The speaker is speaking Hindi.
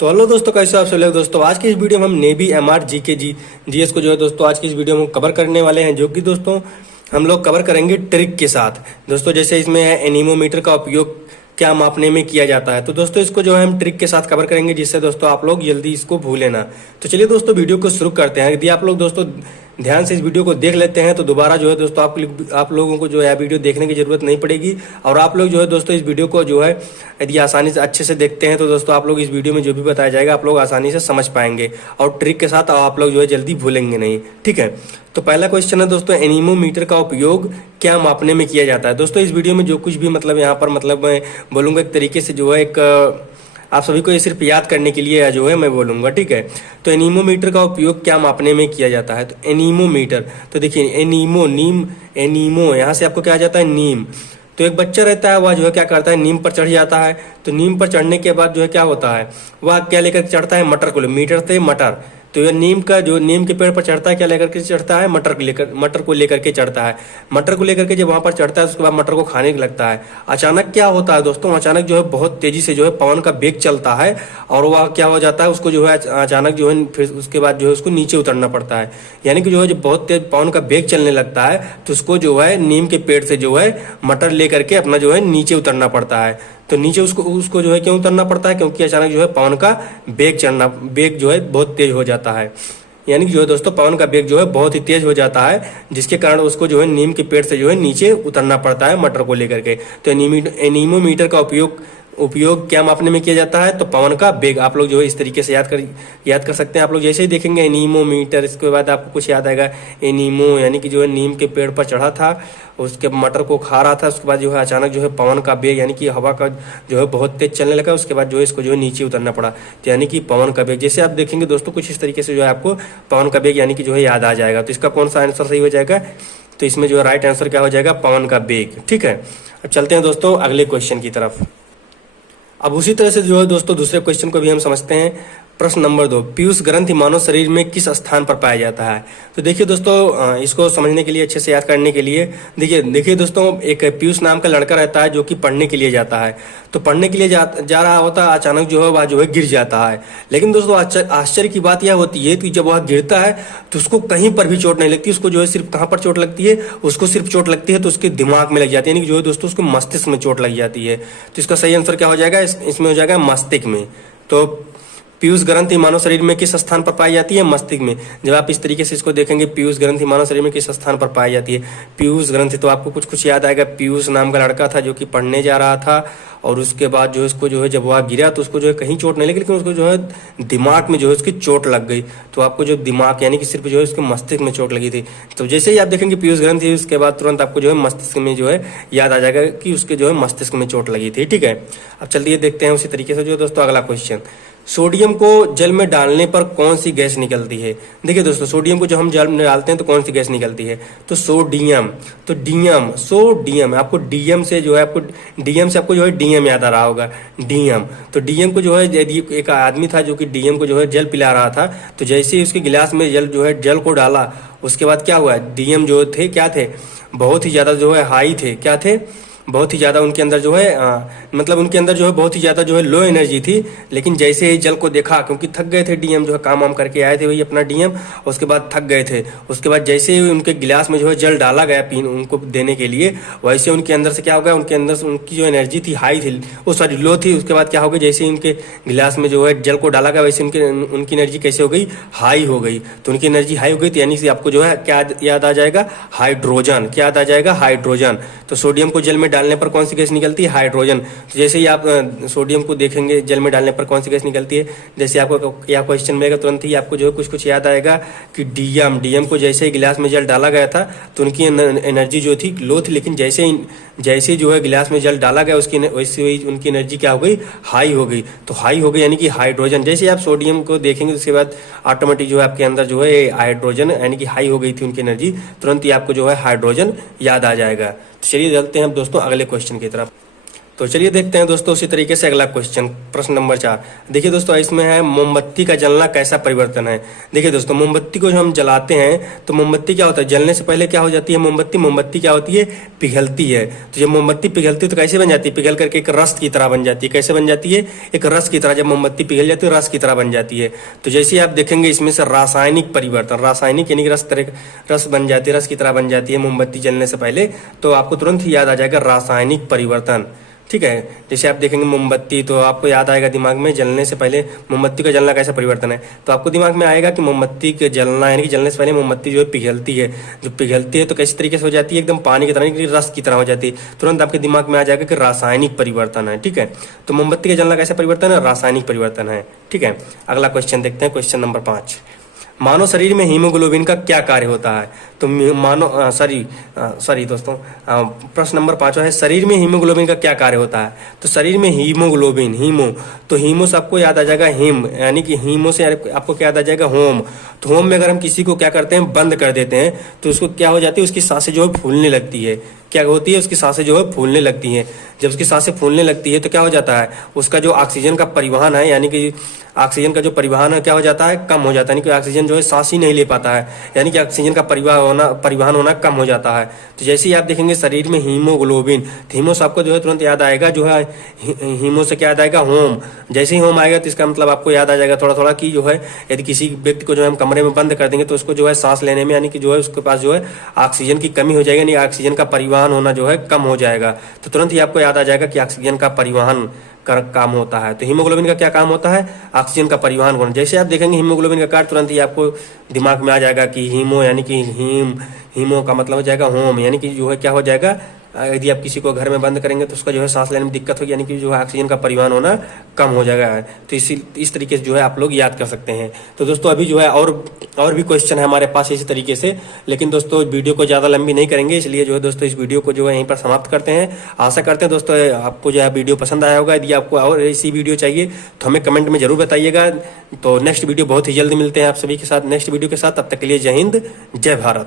तो हेलो दोस्तों, कैसे हो आप सब लोग। दोस्तों आज की इस वीडियो में हम नेवी एमआर जीके जीएस को जो है दोस्तों आज की इस वीडियो में कवर करने वाले हैं, जो कि दोस्तों हम लोग कवर करेंगे ट्रिक के साथ। दोस्तों जैसे इसमें है एनीमोमीटर का उपयोग क्या मापने में किया जाता है, तो दोस्तों इसको जो है हम ट्रिक के साथ कवर करेंगे, जिससे दोस्तों आप लोग जल्दी इसको भूले ना। तो चलिए दोस्तों वीडियो को शुरू करते हैं। यदि आप लोग दोस्तों ध्यान से इस वीडियो को देख लेते हैं तो दोबारा जो है दोस्तों आप लोगों को जो है वीडियो देखने की जरूरत नहीं पड़ेगी। और आप लोग जो है दोस्तों इस वीडियो को जो है यदि आसानी से अच्छे से देखते हैं तो दोस्तों आप लोग इस वीडियो में जो भी बताया जाएगा आप लोग आसानी से समझ पाएंगे, और ट्रिक के साथ आप लोग जो है जल्दी भूलेंगे नहीं। ठीक है, तो पहला क्वेश्चन है दोस्तों, एनीमोमीटर का उपयोग क्या मापने में किया जाता है। दोस्तों इस वीडियो में जो कुछ भी यहाँ पर मैं बोलूँगा एक तरीके से जो है आप सभी को ये सिर्फ याद करने के लिए जो है मैं बोलूँगा। ठीक है, तो एनीमोमीटर का उपयोग क्या मापने में किया जाता है। तो एनीमोमीटर, तो देखिए एनीमो यहाँ से आपको क्या आ जाता है, नीम। तो एक बच्चा रहता है, वह जो है क्या करता है, नीम पर चढ़ जाता है। तो नीम पर चढ़ने के बाद जो है क्या होता है, वह क्या लेकर चढ़ता है, मटर को। मीटर से मटर, तो यह नीम के पेड़ पर चढ़ता है, क्या लेकर के चढ़ता है, मटर को लेकर के चढ़ता है। मटर को लेकर के जब वहां पर चढ़ता है उसके बाद मटर को खाने लगता है। अचानक क्या होता है दोस्तों, अचानक जो है बहुत तेजी से जो है पवन का वेग चलता है, और वह क्या हो जाता है, उसको जो है अचानक जो है फिर उसके बाद जो है उसको नीचे उतरना पड़ता है। यानी कि जो है जब बहुत तेज पवन का वेग चलने लगता है तो उसको जो है नीम के पेड़ से जो है मटर लेकर के अपना जो है नीचे उतरना पड़ता है। तो नीचे उसको जो है क्यों उतरना पड़ता है, क्योंकि अचानक जो है पवन का वेग जो है बहुत तेज हो जाता है। यानी कि जो है दोस्तों पवन का वेग जो है बहुत ही तेज हो जाता है, जिसके कारण उसको जो है नीम के पेड़ से जो है नीचे उतरना पड़ता है मटर को लेकर के। तो एनीमोमीटर का उपयोग क्या मापने में किया जाता है, तो पवन का वेग। आप लोग जो है इस तरीके से याद कर सकते हैं। आप लोग जैसे ही देखेंगे एनीमोमीटर, इसके बाद आपको कुछ याद आएगा, एनीमो यानी कि जो है नीम के पेड़ पर चढ़ा था, उसके मटर को खा रहा था, उसके बाद जो है अचानक जो है पवन का वेग यानी कि हवा का जो है बहुत तेज चलने लगा, उसके बाद जो है इसको जो है नीचे उतरना पड़ा। तो यानी कि पवन का वेग, जैसे आप देखेंगे दोस्तों कुछ इस तरीके से जो है आपको पवन का वेग यानी कि जो है याद आ जाएगा। तो इसका कौन सा आंसर सही हो जाएगा, तो इसमें जो है राइट आंसर क्या हो जाएगा, पवन का वेग। ठीक है, अब चलते हैं दोस्तों अगले क्वेश्चन की तरफ। अब उसी तरह से जो है दोस्तों दूसरे क्वेश्चन को भी हम समझते हैं। प्रश्न नंबर 2, पीयूष ग्रंथि मानव शरीर में किस स्थान पर पाया जाता है। तो देखिए दोस्तों इसको समझने के लिए, अच्छे से याद करने के लिए देखिए दोस्तों, एक पीयूष नाम का लड़का रहता है जो कि पढ़ने के लिए जाता है। तो पढ़ने के लिए जा रहा होता है, अचानक जो है वह जो है गिर जाता है। लेकिन दोस्तों आश्चर्य की बात यह होती है कि जब वह गिरता है तो उसको कहीं पर भी चोट नहीं लगती। उसको जो है सिर्फ कहाँ पर चोट लगती है, उसको सिर्फ चोट लगती है तो उसके दिमाग में लग जाती है, यानी कि जो है दोस्तों उसको मस्तिष्क में चोट लग जाती है। तो इसका सही आंसर क्या हो जाएगा, इसमें हो जाएगा मस्तिष्क में। तो पीयूष ग्रंथि मानव शरीर में किस स्थान पर पाई जाती है, मस्तिष्क में। जब आप इस तरीके से इसको देखेंगे, पीयूष ग्रंथि मानव शरीर में किस स्थान पर पाई जाती है, पीयूष ग्रंथि, तो आपको कुछ याद आएगा। पीयूष नाम का लड़का था जो कि पढ़ने जा रहा था, और उसके बाद जो है उसको जो है जब वह गिरा तो उसको जो है कहीं चोट नहीं लगी, लेकिन उसको जो है दिमाग में जो है उसकी चोट लग गई। तो आपको जो दिमाग यानी कि सिर्फ जो है उसके मस्तिष्क में चोट लगी थी। तो जैसे ही आप देखेंगे पीयूष ग्रंथि, उसके बाद तुरंत आपको जो है मस्तिष्क में जो है याद आ जाएगा कि उसके जो है मस्तिष्क में चोट लगी थी। ठीक है, अब चलिए देखते हैं उसी तरीके से जो दोस्तों अगला क्वेश्चन, सोडियम को जल में डालने पर कौन सी गैस निकलती है। देखिए दोस्तों सोडियम को जब हम जल में डालते हैं तो कौन सी गैस निकलती है, तो सोडियम। तो सोडियम आपको डीएम से जो है आपको जो है डीएम याद आ रहा होगा, डीएम। तो डीएम को जो है यदि एक आदमी था जो कि डीएम को जो है जल पिला रहा था, तो जैसे ही उसके गिलास में जल को डाला, उसके बाद क्या हुआ, डीएम जो थे क्या थे, बहुत ही ज्यादा जो है हाई थे, क्या थे, बहुत ही ज़्यादा उनके अंदर जो है उनके अंदर जो है बहुत ही ज़्यादा जो है लो एनर्जी थी। लेकिन जैसे ही जल को देखा, क्योंकि थक गए थे डीएम, जो है काम वाम करके आए थे वही अपना डीएम, उसके बाद थक गए थे। उसके बाद जैसे ही उनके गिलास में जो है जल डाला गया उनको देने के लिए, वैसे उनके अंदर से क्या हो गया, उनके अंदर से उनकी जो एनर्जी थी हाई थी, वो सॉरी लो थी। उसके बाद क्या हो गया, जैसे ही उनके गिलास में जो है जल को डाला गया, वैसे उनकी एनर्जी कैसे हो गई, हाई हो गई। तो उनकी एनर्जी हाई हो गई, तो यानी कि आपको जो है क्या याद आ जाएगा, हाइड्रोजन। क्या याद आ जाएगा, हाइड्रोजन। तो सोडियम को जल में डालने पर कौन सी गैस निकलती है, हाइड्रोजन। तो जैसे ही आप सोडियम को देखेंगे जल में डालने पर कौन सी गैस निकलती है, जैसे आपको या क्वेश्चन मिलेगा तुरंत ही आपको जो है कुछ याद आएगा कि डीएम को जैसे ही गिलास में जल डाला गया था तो उनकी एनर्जी जो थी लो थी, लेकिन जैसे जो है गिलास में जल डाला गया उसकी वैसे उनकी एनर्जी क्या हो गई, हाई हो गई। तो हाई हो गई यानी कि हाइड्रोजन। जैसे आप सोडियम को देखेंगे उसके बाद ऑटोमेटिक जो है आपके अंदर जो है हाइड्रोजन यानी कि हाई हो गई थी उनकी एनर्जी, तुरंत ही आपको जो है हाइड्रोजन याद आ जाएगा। तो चलिए चलते हैं अब दोस्तों अगले क्वेश्चन की तरफ। तो चलिए देखते हैं दोस्तों उसी तरीके से अगला क्वेश्चन, प्रश्न नंबर 4। देखिए दोस्तों इसमें है मोमबत्ती का जलना कैसा परिवर्तन है। देखिए दोस्तों मोमबत्ती को जो हम जलाते हैं तो मोमबत्ती क्या होता है, जलने से पहले क्या हो जाती है मोमबत्ती, मोमबत्ती क्या होती है, पिघलती है। तो जब मोमबत्ती पिघलती है तो कैसे बन जाती है, पिघल करके एक रस की तरह बन जाती है। कैसे बन जाती है, एक रस की तरह। जब मोमबत्ती पिघल जाती है रस की तरह बन जाती है। तो जैसे ही आप देखेंगे इसमें से रासायनिक परिवर्तन, रासायनिक यानी कि रस बन जाती है, रस की तरह बन जाती है मोमबत्ती जलने से पहले, तो आपको तुरंत ही याद आ जाएगा रासायनिक परिवर्तन। ठीक है, जैसे आप देखेंगे मोमबत्ती तो आपको याद आएगा दिमाग में जलने से पहले मोमबत्ती का जलना कैसा परिवर्तन है, तो आपको दिमाग में आएगा कि मोमबत्ती के जलना यानी कि जलने से पहले मोमबत्ती जो है पिघलती है। जो पिघलती है तो कैसे तरीके से हो जाती है, एकदम पानी की तरह, रस की तरह हो जाती है। तुरंत आपके दिमाग में आ जाएगा कि रासायनिक परिवर्तन है। ठीक है, तो मोमबत्ती का जलना कैसा परिवर्तन है, रासायनिक परिवर्तन है। ठीक है, अगला क्वेश्चन देखते हैं, क्वेश्चन नंबर 5। मानव शरीर में हीमोग्लोबिन का क्या कार्य होता है। तो सॉरी दोस्तों, प्रश्न नंबर 5 है शरीर में हीमोग्लोबिन का क्या कार्य होता है। तो शरीर में हीमोग्लोबिन, तो हीमो से आपको याद आ जाएगा हिम, यानी कि हीमो से आपको क्या याद आ जाएगा, होम। तो होम में अगर हम किसी को क्या करते हैं, बंद कर देते हैं तो उसको क्या हो जाती है, उसकी सांसें जो है फूलने लगती है। क्या होती है, उसकी सांसें जो है फूलने लगती हैं। जब उसकी सांसें फूलने लगती है तो क्या हो जाता है, उसका जो ऑक्सीजन का परिवहन है, यानी कि ऑक्सीजन का जो परिवहन है क्या हो जाता है, कम हो जाता है। यानी कि ऑक्सीजन जो है सांस ही नहीं ले पाता है, यानी कि ऑक्सीजन का परिवहन होना कम हो जाता है। तो जैसे ही आप देखेंगे शरीर में हीमोग्लोबिन, तो हीमो से आपको जो है तुरंत याद आएगा, जो है हीमो से क्या याद आएगा, होम। जैसे ही होम आएगा तो इसका मतलब आपको याद आ जाएगा थोड़ा थोड़ा कि जो है यदि किसी व्यक्ति को जो है हम कमरे में बंद कर देंगे तो उसको जो है सांस लेने में, यानी कि जो है उसके पास जो है ऑक्सीजन की कमी हो जाएगी, यानी ऑक्सीजन का परिवहन होना जो है कम हो जाएगा। तो तुरंत ही आपको याद आ जाएगा कि ऑक्सीजन का परिवहन का काम होता है। तो हीमोग्लोबिन का क्या काम होता है, ऑक्सीजन का परिवहन होना। जैसे आप देखेंगे हीमोग्लोबिन का कार्य तुरंत ही आपको दिमाग में आ जाएगा कि हीमो यानी कि हीमो का मतलब हो जाएगा होम, यानी कि जो है क्या हो जाएगा, यदि आप किसी को घर में बंद करेंगे तो उसका जो है सांस लेने में दिक्कत होगी, यानी कि जो है ऑक्सीजन का परिवहन होना कम हो जाएगा। तो इस तरीके से जो है आप लोग याद कर सकते हैं। तो दोस्तों अभी जो है और भी क्वेश्चन है हमारे पास इसी तरीके से, लेकिन दोस्तों वीडियो को ज़्यादा लंबी नहीं करेंगे, इसलिए जो है दोस्तों इस वीडियो को जो है यहीं पर समाप्त करते हैं। आशा करते हैं दोस्तों आपको जो है वीडियो पसंद आया होगा। यदि आपको और ऐसी वीडियो चाहिए तो हमें कमेंट में जरूर बताइएगा। तो नेक्स्ट वीडियो बहुत ही जल्दी मिलते हैं आप सभी के साथ नेक्स्ट वीडियो के साथ। तब तक के लिए जय हिंद, जय भारत।